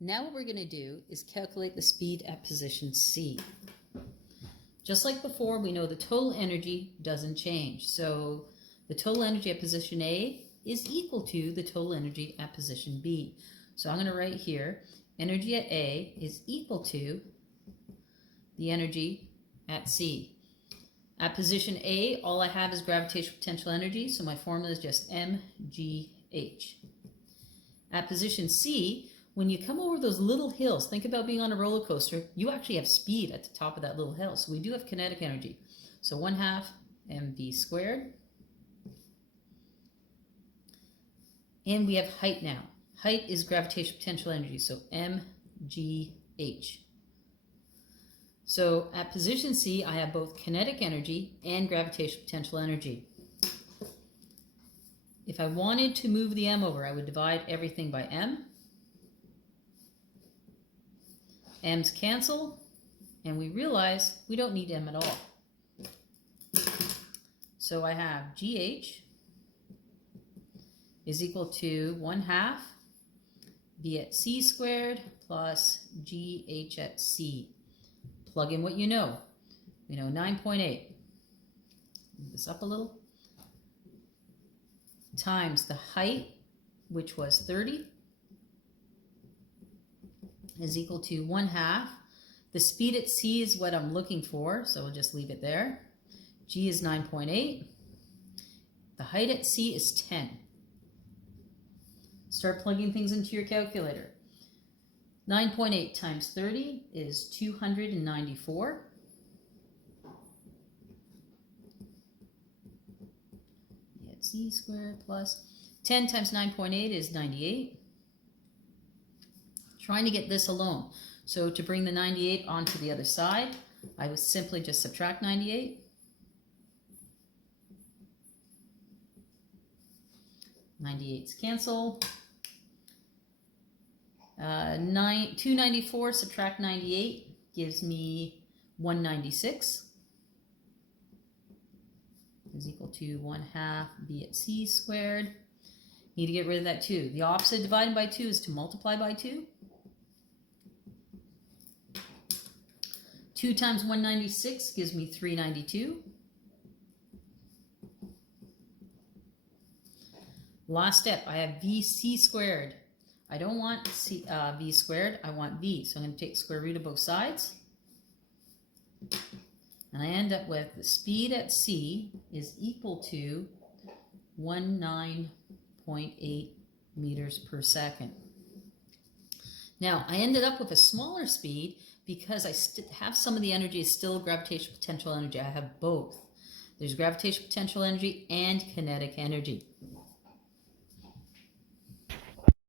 Now what we're going to do is calculate the speed at position C. Just like before, we know the total energy doesn't change. So the total energy at position A is equal to the total energy at position B. So I'm going to write here, energy at A is equal to the energy at C. At position A, all I have is gravitational potential energy, so my formula is just mgh. At position C, when you come over those little hills, think about being on a roller coaster, you actually have speed at the top of that little hill. So we do have kinetic energy. So 1/2 mv squared. And we have height now. Height is gravitational potential energy, so mgh. So at position C, I have both kinetic energy and gravitational potential energy. If I wanted to move the m over, I would divide everything by m. M's cancel, and we realize we don't need m at all. So I have GH is equal to 1/2 V at C squared plus GH at C. Plug in what you know. We know 9.8. Move this up a little. Times the height, which was 30, is equal to 1/2. The speed at C is what I'm looking for, so we'll just leave it there. G is 9.8. The height at C is 10. Start plugging things into your calculator. 9.8 times 30 is 294. At C squared plus 10 times 9.8 is 98. Trying to get this alone. So to bring the 98 onto the other side, I would simply just subtract 98. 98's cancel. 294 subtract 98 gives me 196. Is equal to 1/2 B at C squared. Need to get rid of that 2. The opposite of dividing by 2 is to multiply by 2. 2 times 196 gives me 392. Last step, I have VC squared. I don't want V squared, I want V. So I'm going to take square root of both sides. And I end up with the speed at C is equal to 19.8 meters per second. Now, I ended up with a smaller speed because I have some of the energy is still gravitational potential energy. I have both. There's gravitational potential energy and kinetic energy.